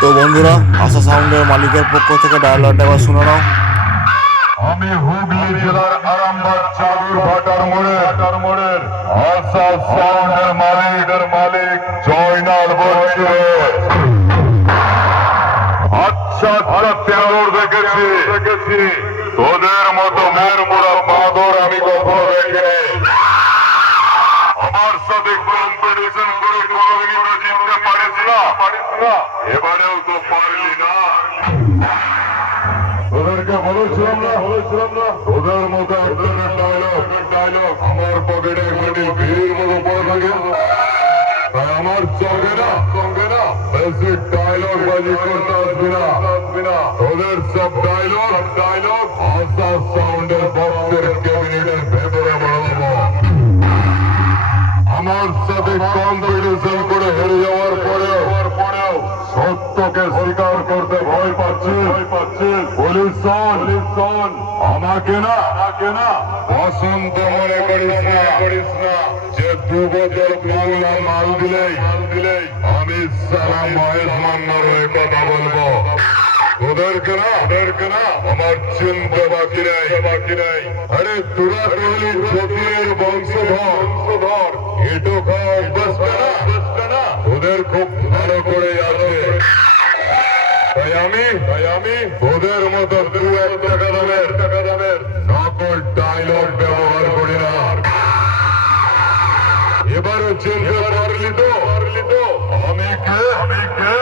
তো বন্ধুরা, আশা সাউন্ডের মালিকের পক্ষ থেকে ডায়লগটা এবার শুনে নাও আমি হুগলি জেলার আরামবাগ চাদুর ভাটার মোড়ে ভাটার মোড়ের আশা সাউন্ডের মালিকের মালিক জয়নাল বলছি। আচ্ছা আচ্ছা তেরোর দেখেছি দেখেছি তোদের মতো কম্পিটিশন করে কোনোদিনই তো জিততে পারিস না এবারেও তো পারলি না। তোদেরকে বলেছিলাম না বলেছিলাম না। তোদের মতো একজনের ডায়লগ ডায়লগ আমার পকেটে একজনই ভিড় মতো পড়ে থাকে। তাই আমার সঙ্গে না সঙ্গে না বেশি ডায়লগ বাজি করতে আসবি না। তোদের সব ডায়লগ ডায়লগ আশা সত্যকে স্বীকার করতে ভয় পাচ্ছি। ভয় পাচ্ছি। পুলিশ পুলিশ আমাকে না। আমাকে না। বসন্ত মনে করিস না করিস না যে দু বছর বাংলা মাল দিলেই মাল দিলেই আমি সারা মহেশ মান্নার হয়ে কথা বলব। ওদেরকে না। ওদেরকে না। আমার চিন্তা বাকি নেই। বাকি নেই। আরে তোরা কহলি জ্যোতির বংশধর। বংশধর। এটো না। অভ্যাসটা না। ওদের খুব ভালো করে আছে। তাই আমি তাই আমি ওদের মতো দু টাকা দামের টাকা দামের। নকল ডায়লগ ব্যবহার করি না। এবারও চিনতে পারলি তো পারলি তো? আমি কে? আমি কে?